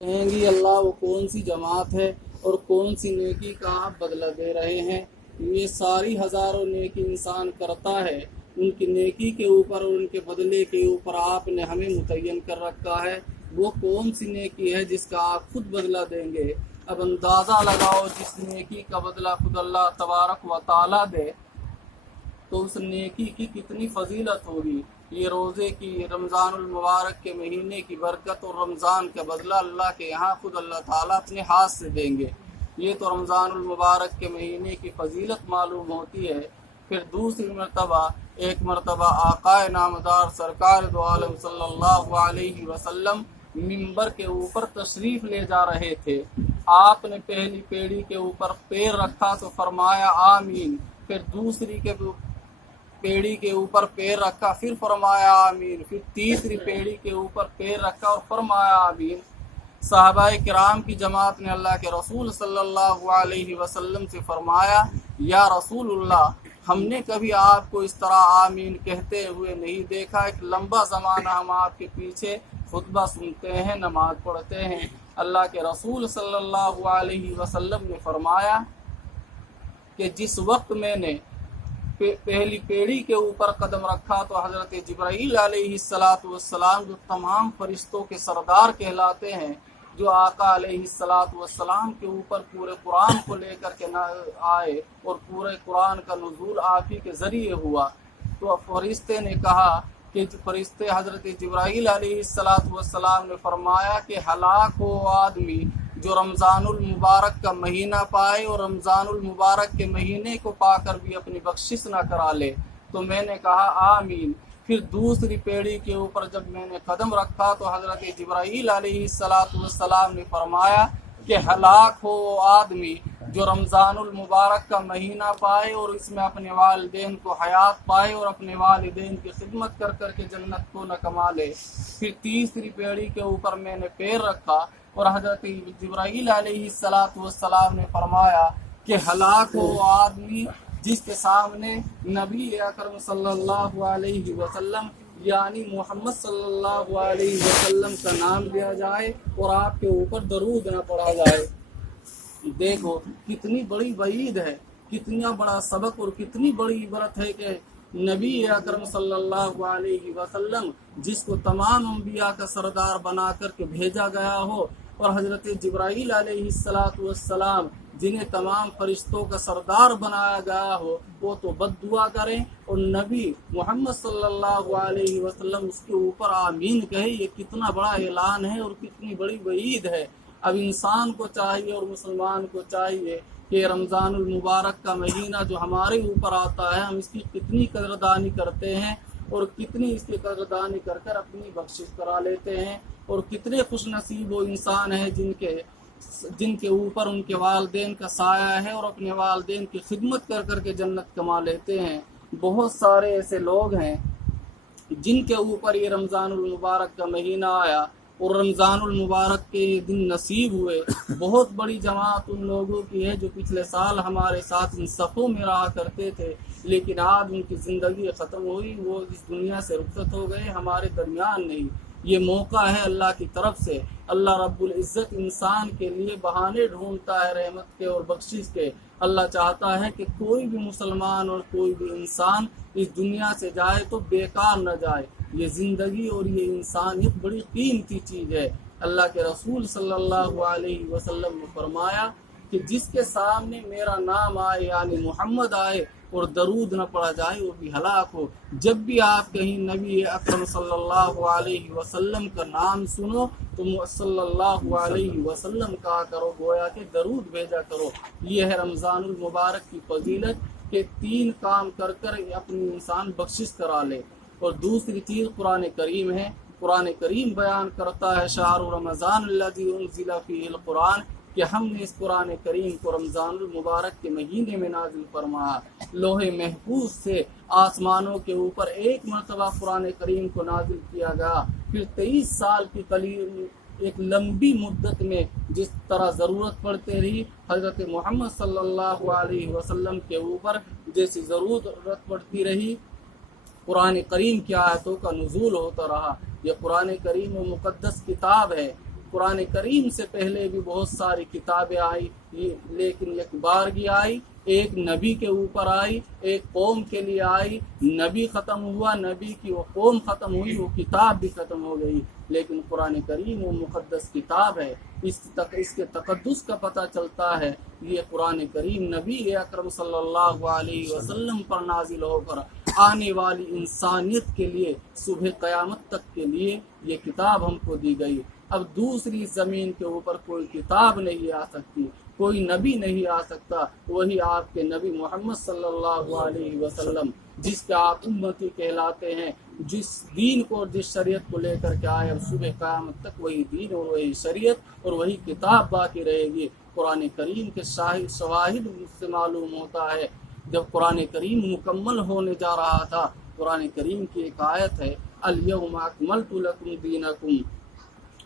کہیں گی اللہ وہ کون سی جماعت ہے اور کون سی نیکی کا آپ بدلہ دے رہے ہیں؟ یہ ساری ہزاروں نیکی انسان کرتا ہے، ان کی نیکی کے اوپر اور ان کے بدلے کے اوپر آپ نے ہمیں متعین کر رکھا ہے۔ وہ کون سی نیکی ہے جس کا آپ خود بدلہ دیں گے؟ اب اندازہ لگاؤ، جس نیکی کا بدلہ خود اللہ تبارک و تعالیٰ دے تو اس نیکی کی کتنی فضیلت ہوگی۔ یہ روزے کی، رمضان المبارک کے مہینے کی برکت اور رمضان کا بدلہ اللہ کے یہاں خود اللہ تعالیٰ اپنے ہاتھ سے دیں گے۔ یہ تو رمضان المبارک کے مہینے کی فضیلت معلوم ہوتی ہے۔ پھر دوسری مرتبہ، ایک مرتبہ آقا نامدار سرکار دو عالم صلی اللہ علیہ وسلم منبر کے اوپر تشریف لے جا رہے تھے۔ آپ نے پہلی پیڑھی کے اوپر پیر رکھا تو فرمایا آمین، پھر دوسری کے پیڑھی کے اوپر پیر رکھا، پھر فرمایا آمین، پھر تیسری پیڑھی کے اوپر پیر رکھا اور فرمایا آمین۔ صحابہ کرام کی جماعت نے اللہ کے رسول صلی اللہ علیہ وسلم سے فرمایا، یا رسول اللہ، ہم نے کبھی آپ کو اس طرح آمین کہتے ہوئے نہیں دیکھا۔ ایک لمبا زمانہ ہم آپ کے پیچھے خطبہ سنتے ہیں، نماز پڑھتے ہیں۔ اللہ کے رسول صلی اللہ علیہ وسلم نے فرمایا کہ جس وقت میں نے پہلی پیڑھی کے اوپر قدم رکھا تو حضرت جبرائیل علیہ السلام جو تمام فرشتوں کے سردار کہلاتے ہیں، جو آقا علیہ السلام کے اوپر پورے قرآن کو لے کر کے آئے اور پورے قرآن کا نزول آپ ہی کے ذریعے ہوا، تو فرشتے نے کہا کہ فرشتے حضرت جبرائیل علیہ السلام نے فرمایا کہ ہلاک ہو آدمی جو رمضان المبارک کا مہینہ پائے اور رمضان المبارک کے مہینے کو پا کر بھی اپنی بخشش نہ کرا لے۔ تو میں نے کہا آمین۔ پھر دوسری پیڑھی کے اوپر جب میں نے قدم رکھا تو حضرت جبرائیل علیہ السلام نے فرمایا کہ ہلاک ہو وہ آدمی جو رمضان المبارک کا مہینہ پائے اور اس میں اپنے والدین کو حیات پائے اور اپنے والدین کی خدمت کر کر کے جنت کو نہ کما لے۔ پھر تیسری پیڑھی کے اوپر میں نے پیر رکھا اور حضرت جبرائیل علیہ السلام نے فرمایا کہ ہلاک ہو وہ آدمی جس کے سامنے نبی اکرم صلی اللہ علیہ وسلم یعنی محمد صلی اللہ علیہ وسلم کا نام لیا جائے اور آپ کے اوپر درود نہ پڑھا جائے۔ دیکھو کتنی بڑی وعید ہے، کتنا بڑا سبق اور کتنی بڑی عبرت ہے کہ نبی اکرم صلی اللہ علیہ وسلم جس کو تمام انبیاء کا سردار بنا کر کے بھیجا گیا ہو، اور حضرت جبرائیل علیہ السلام جنہیں تمام فرشتوں کا سردار بنایا گیا ہو، وہ تو بد دعا کریں اور نبی محمد صلی اللہ علیہ وسلم اس کے اوپر آمین کہے۔ یہ کتنا بڑا اعلان ہے اور کتنی بڑی وعید ہے۔ اب انسان کو چاہیے اور مسلمان کو چاہیے کہ رمضان المبارک کا مہینہ جو ہمارے اوپر آتا ہے، ہم اس کی کتنی قدردانی کرتے ہیں اور کتنی اس کی قدردانی کر کر اپنی بخشش کرا لیتے ہیں، اور کتنے خوش نصیب وہ انسان ہیں جن کے اوپر ان کے والدین کا سایہ ہے اور اپنے والدین کی خدمت کر کر کے جنت کما لیتے ہیں۔ بہت سارے ایسے لوگ ہیں جن کے اوپر یہ رمضان المبارک کا مہینہ آیا اور رمضان المبارک کے یہ دن نصیب ہوئے۔ بہت بڑی جماعت ان لوگوں کی ہے جو پچھلے سال ہمارے ساتھ ان صفوں میں رہا کرتے تھے، لیکن آج ان کی زندگی ختم ہوئی، وہ اس دنیا سے رخصت ہو گئے، ہمارے درمیان نہیں۔ یہ موقع ہے اللہ کی طرف سے۔ اللہ رب العزت انسان کے لیے بہانے ڈھونڈتا ہے رحمت کے اور بخشش کے۔ اللہ چاہتا ہے کہ کوئی بھی مسلمان اور کوئی بھی انسان اس دنیا سے جائے تو بیکار نہ جائے۔ یہ زندگی اور یہ انسانیت بڑی قیمتی چیز ہے۔ اللہ کے رسول صلی اللہ علیہ وسلم نے فرمایا کہ جس کے سامنے میرا نام آئے یعنی محمد آئے اور درود نہ پڑھا جائے وہ بھی ہلاک ہو۔ جب بھی آپ کہیں نبی اکرم صلی اللہ علیہ وسلم کا نام سنو تو صلی اللہ علیہ وسلم کہا کرو، گویا کہ درود بھیجا کرو۔ یہ ہے رمضان المبارک کی فضیلت کہ 3 کام کر کر اپنی انسان بخشش کرا لے۔ اور دوسری چیز قرآن کریم ہے۔ قرآن کریم بیان کرتا ہے شہر رمضان الذی انزل فیہ القرآن، کہ ہم نے اس قرآن کریم کو رمضان المبارک کے مہینے میں نازل فرمایا۔ لوح محفوظ سے آسمانوں کے اوپر ایک مرتبہ قرآن کریم کو نازل کیا گیا، پھر 23 سال کی ایک لمبی مدت میں جس طرح ضرورت پڑتے رہی حضرت محمد صلی اللہ علیہ وسلم کے اوپر، جیسی ضرورت پڑتی رہی قرآن کریم کی آیتوں کا نزول ہوتا رہا۔ یہ قرآن کریم و مقدس کتاب ہے، قرآن کریم سے پہلے بھی بہت ساری کتابیں آئی، لیکن ایک بارگی آئی، ایک نبی کے اوپر آئی، ایک قوم کے لیے آئی، نبی ختم ہوا، نبی کی وہ قوم ختم ہوئی، وہ کتاب بھی ختم ہو گئی، لیکن قرآن کریم وہ مقدس کتاب ہے، اس کے تقدس کا پتہ چلتا ہے۔ یہ قرآن کریم نبی اکرم صلی اللہ علیہ وسلم پر نازل ہو کر آنے والی انسانیت کے لیے، صبح قیامت تک کے لیے یہ کتاب ہم کو دی گئی۔ اب دوسری زمین کے اوپر کوئی کتاب نہیں آ سکتی، کوئی نبی نہیں آ سکتا، وہی آپ کے نبی محمد صلی اللہ علیہ وسلم، جس کے آپ امتی کہلاتے ہیں، جس دین کو اور جس شریعت کو لے کر کے آئے، اب صبح قیامت تک وہی دین اور وہی شریعت اور وہی کتاب باقی رہے گی۔ قرآن کریم کے شواہد سے معلوم ہوتا ہے، جب قرآن کریم مکمل ہونے جا رہا تھا، قرآن کریم کی ایک آیت ہے، الیوم اکملت لکم دینکم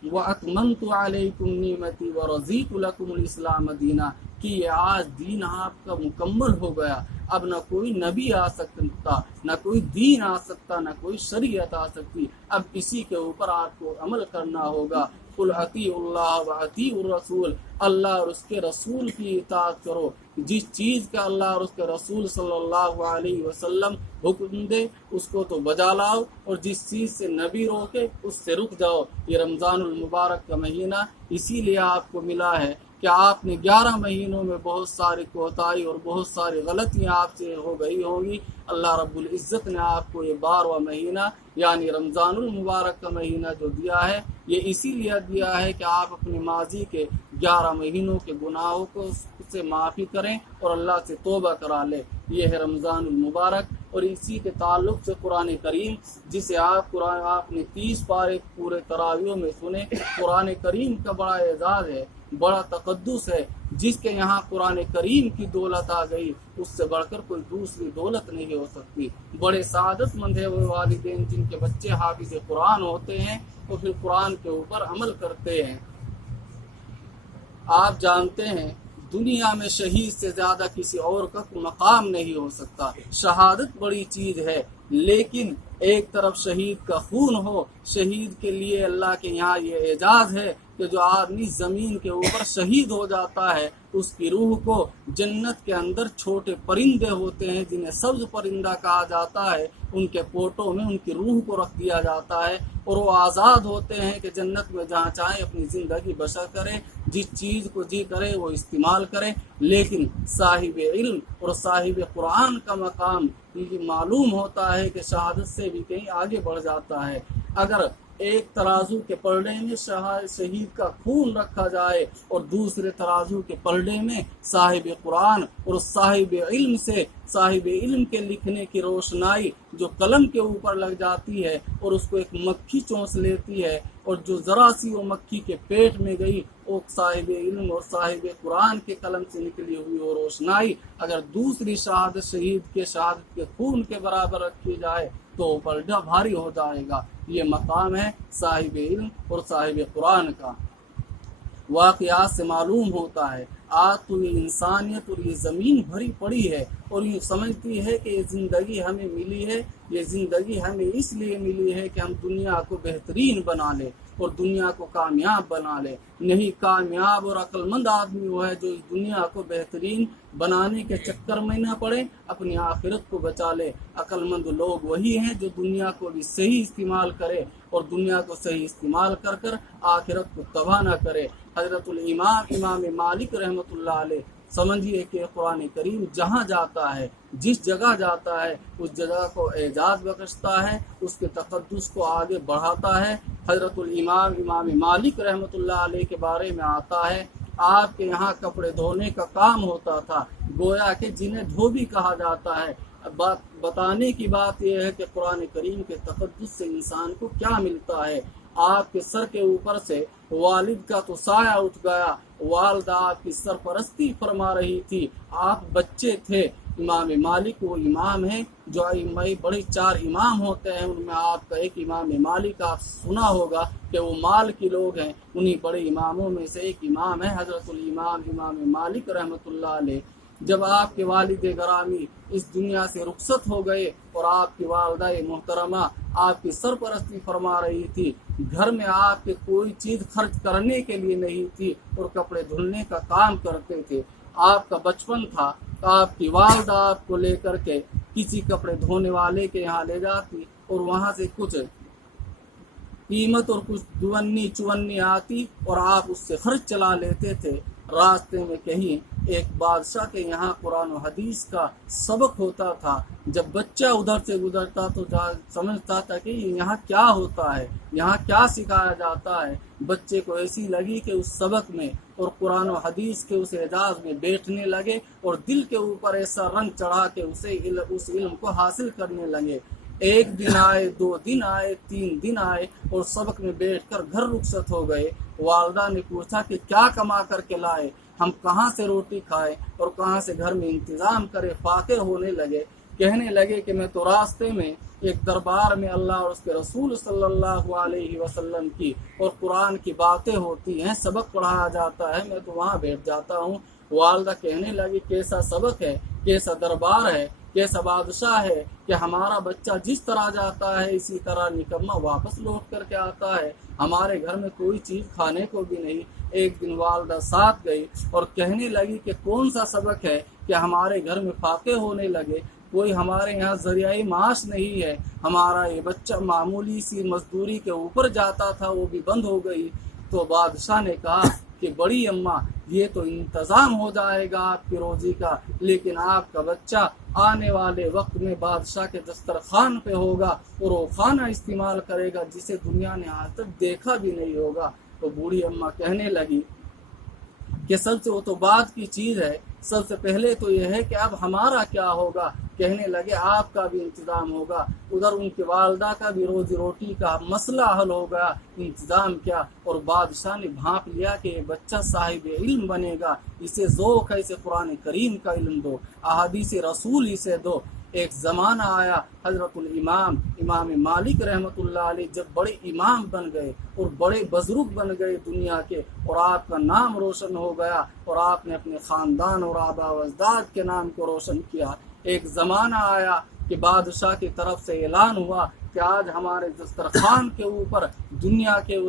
وَأَتْمَمْتُ عَلَيْكُمْ نِعْمَتِي وَرَضِيتُ لَكُمُ الْإِسْلَامَ دِينًا، کہ یہ آج دین آپ کا مکمل ہو گیا، اب نہ کوئی نبی آ سکتا، نہ کوئی دین آ سکتا، نہ کوئی شریعت آ سکتی، اب اسی کے اوپر آپ کو عمل کرنا ہوگا۔ قُلْ اطیعوا اللَّهَ وَاطیعوا الرَّسُولَ، اللہ اور اس کے رسول کی اطاعت کرو، جس چیز کا اللہ اور اس کے رسول صلی اللہ علیہ وسلم حکم دے اس کو تو بجا لاؤ، اور جس چیز سے نبی روکے اس سے رک جاؤ۔ یہ رمضان المبارک کا مہینہ اسی لیے آپ کو ملا ہے کہ آپ نے 11 مہینوں میں بہت ساری کوتاہی اور بہت ساری غلطیاں آپ سے ہو گئی ہوں گی، اللہ رب العزت نے آپ کو یہ 12واں مہینہ یعنی رمضان المبارک کا مہینہ جو دیا ہے، یہ اسی لیے دیا ہے کہ آپ اپنے ماضی کے 11 مہینوں کے گناہوں کو سے معافی کریں اور اللہ سے توبہ کرا لیں۔ یہ ہے رمضان المبارک، اور اسی کے تعلق سے قرآن کریم، جسے آپ نے 30 پارے پورے تراویح میں سنے، قرآن کریم کا بڑا اعزاز ہے، بڑا تقدس ہے، جس کے یہاں قرآن کریم کی دولت آ گئی، اس سے بڑھ کر کوئی دوسری دولت نہیں ہو سکتی۔ بڑے سعادت مند ہے وہ والدین جن کے بچے حافظ قرآن ہوتے ہیں اور پھر قرآن کے اوپر عمل کرتے ہیں۔ آپ جانتے ہیں دنیا میں شہید سے زیادہ کسی اور کا مقام نہیں ہو سکتا۔ شہادت بڑی چیز ہے، لیکن ایک طرف شہید کا خون ہو، شہید کے لیے اللہ کے یہاں یہ اعزاز ہے کہ جو آدمی زمین کے اوپر شہید ہو جاتا ہے، اس کی روح کو جنت کے اندر چھوٹے پرندے ہوتے ہیں جنہیں سبز پرندہ کہا جاتا ہے، ان کے پوٹوں میں ان کی روح کو رکھ دیا جاتا ہے، اور وہ آزاد ہوتے ہیں کہ جنت میں جہاں چاہیں اپنی زندگی بسر کرے، جس چیز کو جی کرے وہ استعمال کرے۔ لیکن صاحب علم اور صاحب قرآن کا مقام یہ معلوم ہوتا ہے کہ شہادت سے بھی کہیں آگے بڑھ جاتا ہے۔ اگر ایک ترازو کے پلڑے میں شہید کا خون رکھا جائے اور دوسرے ترازو کے پلڑے میں صاحب قرآن اور صاحب علم سے صاحب علم کے لکھنے کی روشنائی جو قلم کے اوپر لگ جاتی ہے اور اس کو ایک مکھی چونس لیتی ہے، اور جو ذرا سی وہ مکھی کے پیٹ میں گئی، وہ صاحب علم اور صاحب قرآن کے قلم سے نکلی ہوئی وہ روشنائی اگر دوسری شہادت شہید کے شہادت کے خون کے برابر رکھی جائے تو پلڑا بھاری ہو جائے گا۔ یہ مقام ہے صاحب علم اور صاحب قرآن کا۔ واقعات سے معلوم ہوتا ہے آج تو یہ انسانیت اور یہ زمین بھری پڑی ہے اور یہ سمجھتی ہے کہ یہ زندگی ہمیں ملی ہے، یہ زندگی ہمیں اس لیے ملی ہے کہ ہم دنیا کو بہترین بنا لیں اور دنیا کو کامیاب بنا لے۔ نہیں، کامیاب اور عقل مند آدمی وہ ہے جو اس دنیا کو بہترین بنانے کے چکر میں نہ پڑے، اپنی آخرت کو بچا لے۔ عقل مند لوگ وہی ہیں جو دنیا کو بھی صحیح استعمال کرے اور دنیا کو صحیح استعمال کر کر آخرت کو تباہ نہ کرے۔ حضرت امام مالک رحمۃ اللہ علیہ سمجھیے کہ قرآن کریم جہاں جاتا ہے، جس جگہ جاتا ہے، اس جگہ کو اعزاز بخشتا ہے، اس کے تقدس کو آگے بڑھاتا ہے۔ حضرت امام مالک رحمۃ اللہ علیہ کے بارے میں آتا ہے، آپ کے یہاں کپڑے دھونے کا کام ہوتا تھا، گویا کہ جنہیں دھوبی کہا جاتا ہے۔ بتانے کی بات یہ ہے کہ قرآن کریم کے تقدس سے انسان کو کیا ملتا ہے۔ آپ کے سر کے اوپر سے والد کا تو سایہ اٹھ گیا، والدہ آپ کی سرپرستی فرما رہی تھی، آپ بچے تھے۔ امام مالک وہ امام ہیں جو بڑے 4 امام ہوتے ہیں، ان میں آپ کا ایک امام مالک آپ سنا ہوگا کہ وہ مال کی لوگ ہیں، انہی بڑے اماموں میں سے ایک امام ہے حضرت امام مالک رحمۃ اللہ علیہ۔ جب آپ کے والد گرامی اس دنیا سے رخصت ہو گئے اور آپ کی والدہ محترمہ آپ کی سرپرستی فرما رہی تھی، گھر میں آپ کے کوئی چیز خرچ کرنے کے لیے نہیں تھی اور کپڑے دھلنے کا کام کرتے تھے، آپ کا بچپن تھا، آپ کی والدہ آپ کو لے کر کے کسی کپڑے دھونے والے کے یہاں لے جاتی اور وہاں سے کچھ قیمت اور کچھ دونی چونی آتی اور آپ اس سے خرچ چلا لیتے تھے۔ راستے میں کہیں ایک بادشاہ کے یہاں قرآن و حدیث کا سبق ہوتا تھا، جب بچہ ادھر سے گزرتا تو سمجھتا تھا کہ یہاں کیا ہوتا ہے، یہاں کیا سکھایا جاتا ہے۔ بچے کو ایسی لگی کہ اس سبق میں اور قرآن و حدیث کے اس اعجاز میں بیٹھنے لگے اور دل کے اوپر ایسا رنگ چڑھا کے اس علم کو حاصل کرنے لگے۔ ایک دن آئے، 2 دن آئے، 3 دن آئے اور سبق میں بیٹھ کر گھر رخصت ہو گئے۔ والدہ نے پوچھا کہ کیا کما کر کے لائے، ہم کہاں سے روٹی کھائے اور کہاں سے گھر میں انتظام کرے۔ فاقر ہونے لگے، کہنے لگے کہ میں تو راستے میں ایک دربار میں اللہ اور اس کے رسول صلی اللہ علیہ وسلم کی اور قرآن کی باتیں ہوتی ہیں، سبق پڑھایا جاتا ہے، میں تو وہاں بیٹھ جاتا ہوں۔ والدہ کہنے لگی کیسا سبق ہے، کیسا دربار ہے، کیسا بادشاہ ہے کہ ہمارا بچہ جس طرح جاتا ہے اسی طرح نکما واپس لوٹ کر کے آتا ہے، ہمارے گھر میں کوئی چیز کھانے کو بھی نہیں۔ ایک دن والدہ ساتھ گئی اور کہنے لگی کہ کون سا سبق ہے کہ ہمارے گھر میں فاقے ہونے لگے، کوئی ہمارے یہاں ذریعہ معاش نہیں ہے، ہمارا یہ بچہ معمولی سی مزدوری کے اوپر جاتا تھا وہ بھی بند ہو گئی۔ تو بادشاہ نے کہا کہ بڑی اماں یہ تو انتظام ہو جائے گا آپ کی روزی کا، لیکن آپ کا بچہ آنے والے وقت میں بادشاہ کے دسترخوان پہ ہوگا اور وہ کھانا استعمال کرے گا جسے دنیا نے آج تک دیکھا بھی نہیں ہوگا۔ تو بوڑھی اماں کہنے لگی کہ سب سے وہ تو بعد کی چیز ہے، سب سے پہلے تو یہ ہے کہ اب ہمارا کیا ہوگا۔ کہنے لگے آپ کا بھی انتظام ہوگا، ادھر ان کی والدہ کا بھی روزی روٹی کا مسئلہ حل ہوگا، انتظام کیا۔ اور بادشاہ نے بھانپ لیا کہ یہ بچہ صاحب علم بنے گا، اسے ذوق ہے، اسے قرآن کریم کا علم دو، احادیث رسول اسے دو۔ ایک زمانہ آیا، حضرت امام مالک رحمۃ اللہ علیہ جب بڑے امام بن گئے اور بڑے بزرگ بن گئے دنیا کے، اور آپ کا نام روشن ہو گیا اور آپ نے اپنے خاندان اور آبا و اجداد کے نام کو روشن کیا۔ ایک زمانہ آیا کہ بادشاہ کی طرف سے اعلان ہوا کہ آج ہمارے دسترخوان کے اوپر دنیا کے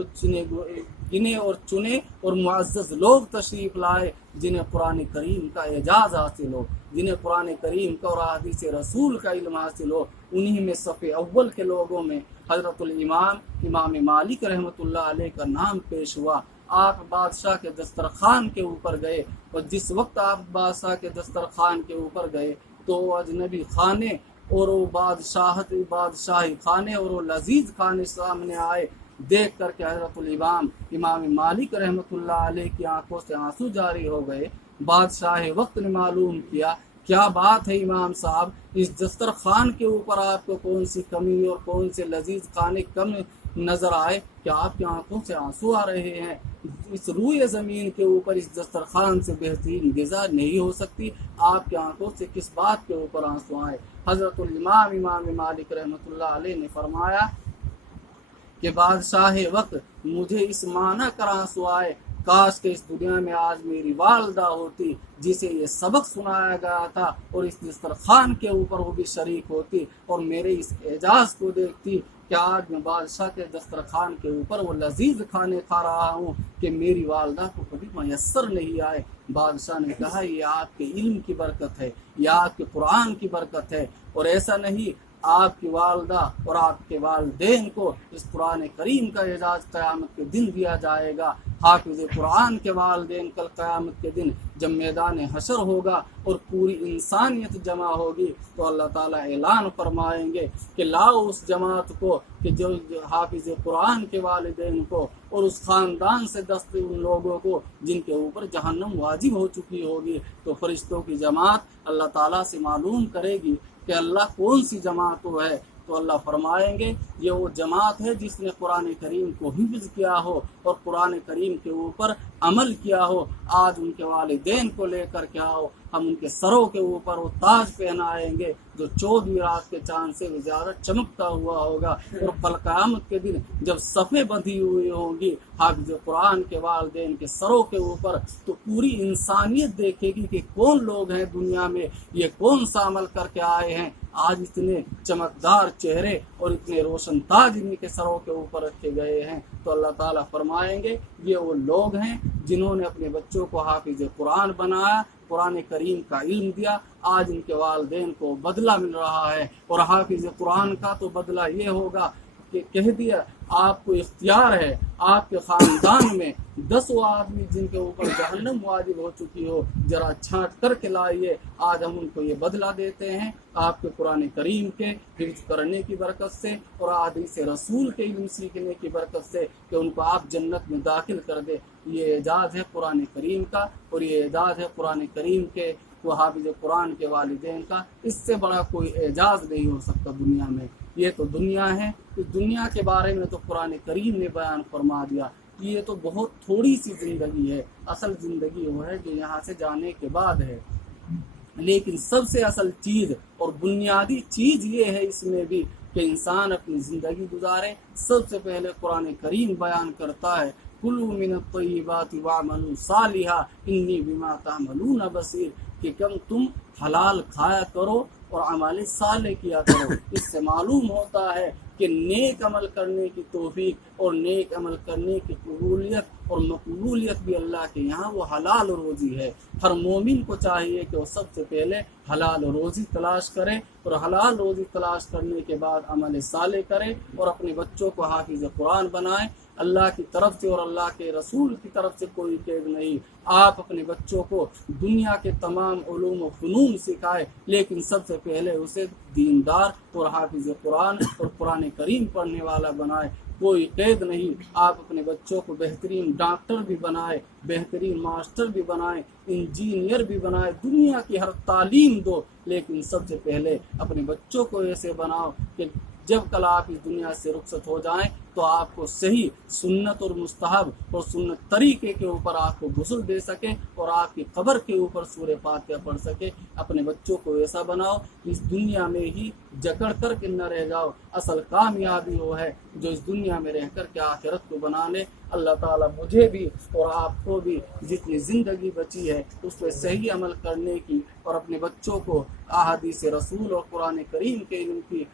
گنے اور چنے اور معزز لوگ تشریف لائے جنہیں قرآن کریم کا اعجاز حاصل ہو، جنہیں قرآن کریم کا اور احادیث رسول کا علم حاصل ہو۔ انہی میں صف اول کے لوگوں میں حضرت امام مالک رحمۃ اللہ علیہ کا نام پیش ہوا۔ آپ بادشاہ کے دسترخوان کے اوپر گئے اور جس وقت آپ بادشاہ کے دسترخوان کے اوپر گئے تو وہ اجنبی کھانے اور وہ بادشاہی کھانے اور وہ لذیذ کھانے سامنے آئے۔ دیکھ کر کے حضرت امام مالک رحمۃ اللہ علیہ کی آنکھوں سے آنسو جاری ہو گئے۔ بادشاہ وقت نے معلوم کیا کیا بات ہے امام صاحب، اس دسترخوان کے اوپر آپ کو کون سی کمی اور کون سے لذیذ کھانے کم نظر آئے کہ آپ کی آنکھوں سے آنسو آ رہے ہیں؟ اس روئے زمین کے اوپر اس دسترخوان سے بہترین غذا نہیں ہو سکتی، آپ کی آنکھوں سے کس بات کے اوپر آنسو آئے؟ حضرت امام مالک رحمۃ اللہ علیہ نے فرمایا کہ بادشاہ وقت مجھے اس معنی کر آنسو آئے، کاش کہ اس دنیا میں آج میری والدہ ہوتی جسے یہ سبق سنایا گیا تھا اور اس دسترخوان کے اوپر وہ بھی شریک ہوتی اور میرے اس اعجاز کو دیکھتی کہ آج میں بادشاہ کے دسترخوان کے اوپر وہ لذیذ کھانے کھا رہا ہوں کہ میری والدہ کو کبھی میسر نہیں آئے۔ بادشاہ نے کہا یہ آپ کے علم کی برکت ہے، یہ آپ کے قرآن کی برکت ہے، اور ایسا نہیں آپ کی والدہ اور آپ کے والدین کو اس قرآن کریم کا اعزاز قیامت کے دن دیا جائے گا۔ حافظ قرآن کے والدین کل قیامت کے دن جب میدان حشر ہوگا اور پوری انسانیت جمع ہوگی تو اللہ تعالیٰ اعلان فرمائیں گے کہ لاؤ اس جماعت کو کہ جو حافظ قرآن کے والدین کو اور اس خاندان سے دست ان لوگوں کو جن کے اوپر جہنم واجب ہو چکی ہوگی۔ تو فرشتوں کی جماعت اللہ تعالیٰ سے معلوم کرے گی کہ اللہ کون سی جماعت ہے، تو اللہ فرمائیں گے یہ وہ جماعت ہے جس نے قرآن کریم کو حفظ کیا ہو اور قرآن کریم کے اوپر عمل کیا ہو۔ آج ان کے والدین کو لے کر کے آؤ، ہم ان کے سروں کے اوپر وہ تاج پہنائیں گے جو 14ویں رات کے چاند سے بھی زیادہ چمکتا ہوا ہوگا، اور کل قیامت کے دن جب صفیں بندھی ہوئی ہوں گی حافظ قرآن کے والدین کے سروں کے اوپر، تو پوری انسانیت دیکھے گی کہ کون لوگ ہیں دنیا میں، یہ کون سا عمل کر کے آئے ہیں، آج اتنے چمکدار چہرے اور اتنے روشن تاج ان کے سروں کے اوپر رکھے گئے ہیں۔ تو اللہ تعالیٰ فرمائیں گے یہ وہ لوگ ہیں جنہوں نے اپنے بچوں کو حافظ قرآن بنایا، قرآن کریم کا علم دیا، آج ان کے والدین کو بدلہ مل رہا ہے۔ اور حافظ قرآن کا تو بدلہ یہ ہوگا کہ کہہ دیا آپ کو اختیار ہے، آپ کے خاندان میں 10 آدمی جن کے اوپر جہنم واجب ہو چکی ہو، ذرا چھانٹ کر کے لائیے، آج ہم ان کو یہ بدلہ دیتے ہیں آپ کے قرآن کریم کے حفظ کرنے کی برکت سے اور حدیث رسول کے علم سیکھنے کی برکت سے کہ ان کو آپ جنت میں داخل کر دے۔ یہ اعزاز ہے قرآن کریم کا، اور یہ اعزاز ہے قرآن کریم کے وہ حافظ قرآن کے والدین کا۔ اس سے بڑا کوئی اعزاز نہیں ہو سکتا دنیا میں۔ یہ تو دنیا ہے، اس دنیا کے بارے میں تو قرآن کریم نے بیان فرما دیا کہ یہ تو بہت تھوڑی سی زندگی ہے، اصل زندگی وہ ہے جو یہاں سے جانے کے بعد ہے۔ لیکن سب سے اصل چیز اور بنیادی چیز یہ ہے اس میں بھی کہ انسان اپنی زندگی گزارے۔ سب سے پہلے قرآن کریم بیان کرتا ہے کلوا من الطیبات واعملوا صالحا انی بما تعملون بصیر، کہ تم حلال کھایا کرو اور عمل صالح کیا کرو۔ اس سے معلوم ہوتا ہے کہ نیک عمل کرنے کی توفیق اور نیک عمل کرنے کی قبولیت اور مقبولیت بھی اللہ کے یہاں وہ حلال روزی ہے۔ ہر مومن کو چاہیے کہ وہ سب سے پہلے حلال روزی تلاش کرے، اور حلال روزی تلاش کرنے کے بعد عمل صالح کرے، اور اپنے بچوں کو حافظ قرآن بنائے۔ اللہ کی طرف سے اور اللہ کے رسول کی طرف سے کوئی قید نہیں۔ آپ اپنے بچوں کو دنیا کے تمام علوم و فنون سکھائے، لیکن سب سے پہلے اسے دیندار اور حافظ قرآن اور قرآن کریم پڑھنے والا بنائے۔ کوئی قید نہیں۔ آپ اپنے بچوں کو بہترین ڈاکٹر بھی بنائے، بہترین ماسٹر بھی بنائے، انجینئر بھی بنائے، دنیا کی ہر تعلیم دو، لیکن سب سے پہلے اپنے بچوں کو ایسے بناؤ کہ جب کل آپ اس دنیا سے رخصت ہو جائیں تو آپ کو صحیح سنت اور مستحب اور سنت طریقے کے اوپر آپ کو غسل دے سکے اور آپ کی قبر کے اوپر سورہ فاتحہ پڑھ سکے۔ اپنے بچوں کو ایسا بناؤ کہ اس دنیا میں ہی جکڑ کر کے نہ رہ جاؤ۔ اصل کامیابی وہ ہے جو اس دنیا میں رہ کر کے آخرت کو بنا لے۔ اللہ تعالیٰ مجھے بھی اور آپ کو بھی جتنی زندگی بچی ہے اس پہ صحیح عمل کرنے کی اور اپنے بچوں کو احادیث رسول اور قرآن کریم کے علم کی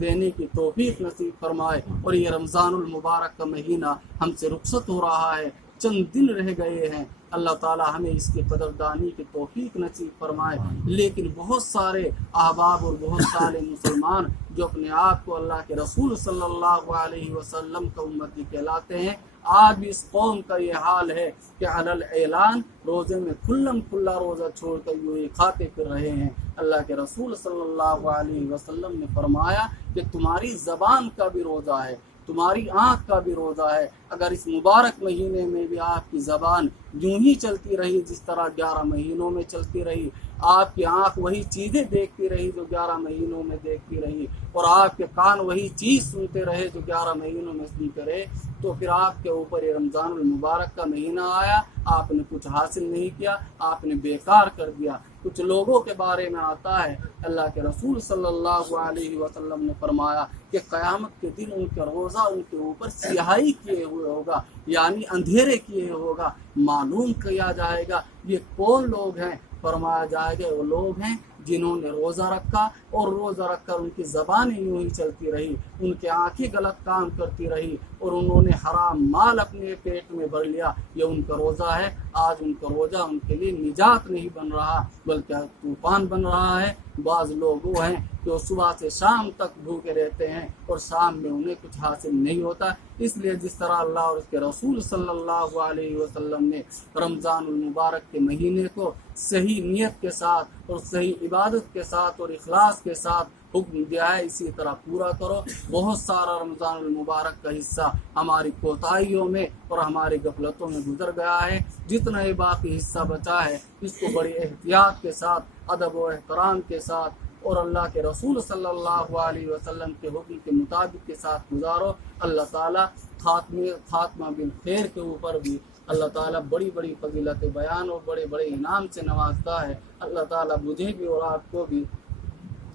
دینے کی توفیق نصیب فرمائے۔ اور یہ رمضان المبارک کا مہینہ ہم سے رخصت ہو رہا ہے، چند دن رہ گئے ہیں۔ اللہ تعالی ہمیں اس کی قدردانی کی توفیق نصیب فرمائے۔ لیکن بہت سارے احباب اور بہت سارے مسلمان جو اپنے آپ کو اللہ کے رسول صلی اللہ علیہ وسلم کا امتی کہلاتے ہیں، آج بھی اس قوم کا یہ حال ہے کہ علل اعلان روزے میں کھلا روزہ چھوڑ کر یوں ہی کھاتے پھر رہے ہیں۔ اللہ کے رسول صلی اللہ علیہ وسلم نے فرمایا کہ تمہاری زبان کا بھی روزہ ہے، تمہاری آنکھ کا بھی روزہ ہے۔ اگر اس مبارک مہینے میں بھی آپ کی زبان یوں ہی چلتی رہی جس طرح 11 مہینوں میں چلتی رہی، آپ کی آنکھ وہی چیزیں دیکھتی رہی جو 11 مہینوں میں دیکھتی رہی، اور آپ کے کان وہی چیز سنتے رہے جو 11 مہینوں میں سنتے رہے، تو پھر آپ کے اوپر یہ رمضان المبارک کا مہینہ آیا، آپ نے کچھ حاصل نہیں کیا، آپ نے بیکار کر دیا۔ کچھ لوگوں کے بارے میں آتا ہے اللہ کے رسول صلی اللہ علیہ وسلم نے فرمایا کہ قیامت کے دن ان کا روزہ ان کے اوپر سیاہی کیے ہوئے ہوگا، یعنی اندھیرے کیے ہوگا۔ معلوم کیا جائے گا یہ کون لوگ ہیں؟ فرمایا جائے گا وہ لوگ ہیں جنہوں نے روزہ رکھا اور روزہ رکھ کر ان کی زبانیں یوں ہی چلتی رہی، ان کی آنکھیں غلط کام کرتی رہی اور انہوں نے حرام مال اپنے پیٹ میں بھر لیا۔ یہ ان کا روزہ ہے۔ آج ان کا روزہ ان کے لیے نجات نہیں بن رہا بلکہ طوفان بن رہا ہے۔ بعض لوگ وہ ہیں جو صبح سے شام تک بھوکے رہتے ہیں اور شام میں انہیں کچھ حاصل نہیں ہوتا۔ اس لیے جس طرح اللہ اور اس کے رسول صلی اللہ علیہ وسلم نے رمضان المبارک کے مہینے کو صحیح نیت کے ساتھ اور صحیح عبادت کے ساتھ اور اخلاص کے ساتھ حکم دیا ہے، اسی طرح پورا کرو۔ بہت سارا رمضان المبارک کا حصہ ہماری کوتاہیوں میں اور ہماری غفلتوں میں گزر گیا ہے۔ جتنا یہ باقی حصہ بچا ہے اس کو بڑی احتیاط کے ساتھ، ادب و احترام کے ساتھ اور اللہ کے رسول صلی اللہ علیہ وسلم کے حکم کے مطابق کے ساتھ گزارو۔ اللہ تعالیٰ خاتمہ بالخیر کے اوپر بھی اللہ تعالیٰ بڑی بڑی فضیلت بیان اور بڑے بڑے انعام سے نوازتا ہے۔ اللہ تعالیٰ مجھے بھی اور آپ کو بھی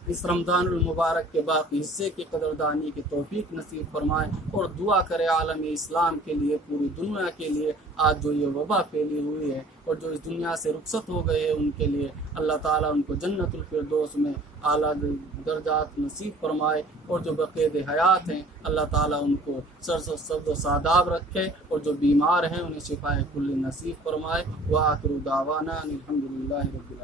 اس رمضان المبارک کے باقی حصے کی قدردانی کی توفیق نصیب فرمائے، اور دعا کرے عالم اسلام کے لیے، پوری دنیا کے لیے۔ آج جو یہ وبا پھیلی ہوئی ہے اور جو اس دنیا سے رخصت ہو گئے ہیں ان کے لیے اللہ تعالیٰ ان کو جنت الفردوس میں اعلیٰ درجات نصیب فرمائے، اور جو بقید حیات ہیں اللہ تعالیٰ ان کو سرسبز و ساداب رکھے، اور جو بیمار ہیں انہیں شفائے کل نصیب فرمائے۔ وآخر دعوانا الحمدللہ رب العالمین۔